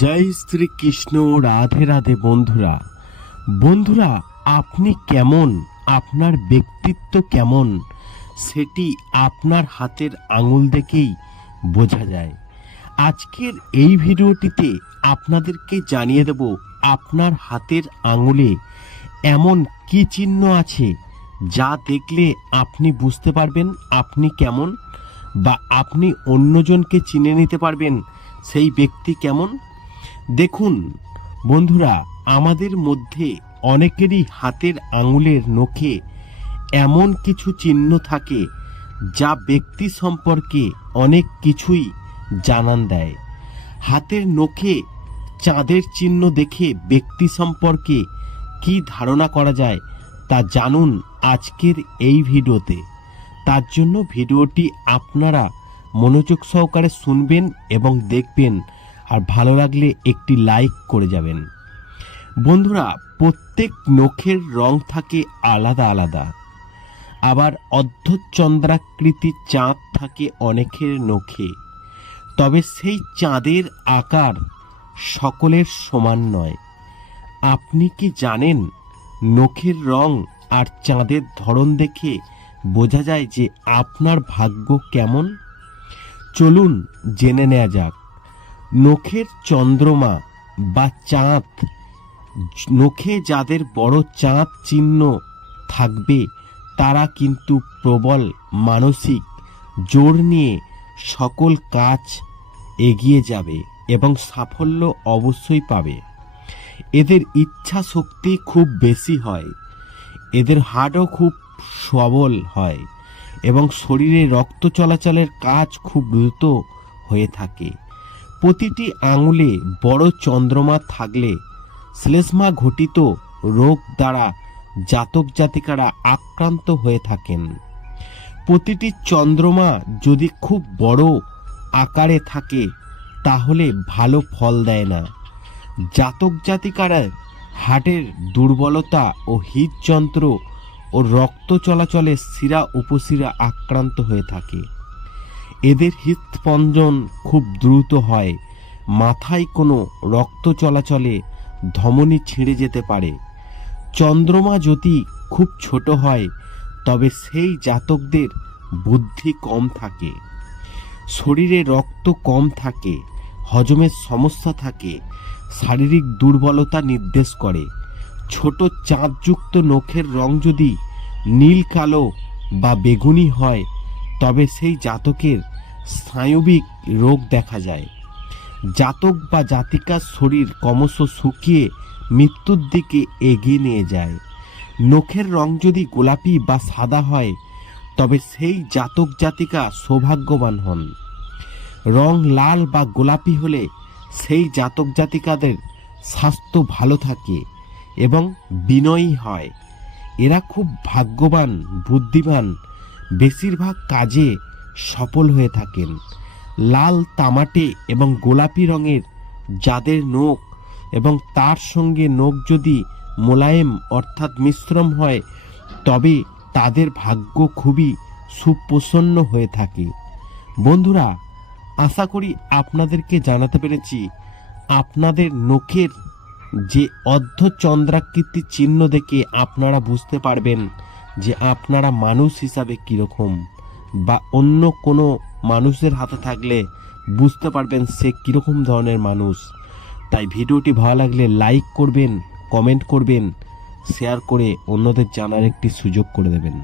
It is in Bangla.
জয় শ্রীকৃষ্ণ, রাধে রাধে বন্ধুরা। বন্ধুরা, আপনি কেমন? আপনার ব্যক্তিত্ব কেমন? সেটি আপনার হাতের আঙুল দেখেই বোঝা যায়। আজকের এই ভিডিওটিতে আপনাদেরকে জানিয়ে দেব আপনার হাতের আঙুলে এমন কি চিহ্ন আছে যা দেখলে আপনি বুঝতে পারবেন আপনি কেমন বা আপনি অন্যজনকে চিনে নিতে পারবেন সেই ব্যক্তি কেমন। দেখুন, বন্ধুরা, আমাদের মধ্যে অনেকেরই হাতের আঙুলের নখে এমন কিছু চিহ্ন থাকে যা ব্যক্তি সম্পর্কে অনেক কিছুই জানান দেয়। হাতের নখে চাঁদের চিহ্ন দেখে ব্যক্তি সম্পর্কে কি ধারণা করা যায় তা জানুন আজকের এই ভিডিওতে। তার জন্য ভিডিওটি আপনারা মনোযোগ সহকারে শুনবেন এবং দেখবেন। আর ভালো লাগলে একটি লাইক করে যাবেন। বন্ধুরা, প্রত্যেক নখের রং থাকে আলাদা আলাদা। আবার অর্ধচন্দ্রাকৃতির চাঁদ থাকে অনেকের নখে। তবে সেই চাঁদের আকার সকলের সমান নয়। আপনি কি জানেন, নখের রং আর চাঁদের ধরন দেখে বোঝা যায় যে আপনার ভাগ্য কেমন? চলুন জেনে নেওয়া যাক। নখের চন্দ্রমা বা চাঁদ। নখে যাদের বড় চাঁদ চিহ্ন থাকবে, তারা কিন্তু প্রবল মানসিক জোর নিয়ে সকল কাজ এগিয়ে যাবে এবং সাফল্য অবশ্যই পাবে। এদের ইচ্ছা শক্তি খুব বেশি হয়। এদের হার্টও খুব সবল হয় এবং শরীরে রক্ত চলাচলের কাজ খুব দ্রুত হয়ে থাকে। প্রতিটি আঙুলে বড় চন্দ্রমা থাকলে শ্লেষ্মা ঘটিত রোগ দ্বারা জাতক জাতিকারা আক্রান্ত হয়ে থাকেন। প্রতিটি চন্দ্রমা যদি খুব বড় আকারে থাকে, তাহলে ভালো ফল দেয় না। জাতক জাতিকারা হার্টের দুর্বলতা ও হৃদযন্ত্র ও রক্ত চলাচলে শিরা উপশিরা আক্রান্ত হয়ে থাকে। এদের হৃৎস্পন্দন খুব দ্রুত হয়, মাথায় কোনো রক্ত চলাচলে ধমনী ছিঁড়ে যেতে পারে। চন্দ্রমা যদি খুব ছোট হয়, তবে সেই জাতকদের বুদ্ধি কম থাকে। শরীরে রক্ত কম থাকে, হজমের সমস্যা থাকে, শারীরিক দুর্বলতা নির্দেশ করে। ছোট চাঁদযুক্ত নখের রং যদি নীল কালো বা বেগুনি হয় তবে সেই জাতকের স্নায়বিক রোগ দেখা যায়। জাতক বা জাতিকার শরীর ক্রমশ শুকিয়ে মৃত্যুর দিকে এগিয়ে নিয়ে যায়। নখের রং যদি গোলাপি বা সাদা হয়, তবে সেই জাতক জাতিকা সৌভাগ্যবান হন। রং লাল বা গোলাপি হলে সেই জাতক জাতিকাদের স্বাস্থ্য ভালো থাকে এবং বিনয়ী হয়। এরা খুব ভাগ্যবান, বুদ্ধিমান বেশিরভাগ কাজে সফল হয়ে থাকেন। লাল তামাটে এবং গোলাপি রঙের যাদের নখ এবং তার সঙ্গে নখ যদি মোলায়েম অর্থাৎ মিশ্রম হয়, তবে তাদের ভাগ্য খুবই সুপ্রসন্ন হয়ে থাকে। বন্ধুরা, আশা করি আপনাদেরকে জানাতে পেরেছি, আপনাদের নখের যে অর্ধচন্দ্রাকৃতি চিহ্ন দেখে আপনারা বুঝতে পারবেন যে আপনারা মানুষ হিসাবে কীরকম বা অন্য কোনো মানুষের হাতে থাকলে বুঝতে পারবেন সে কীরকম ধরনের মানুষ। তাই ভিডিওটি ভালো লাগলে লাইক করবেন কমেন্ট করবেন শেয়ার করে অন্যদের জানার একটি সুযোগ করে দেবেন।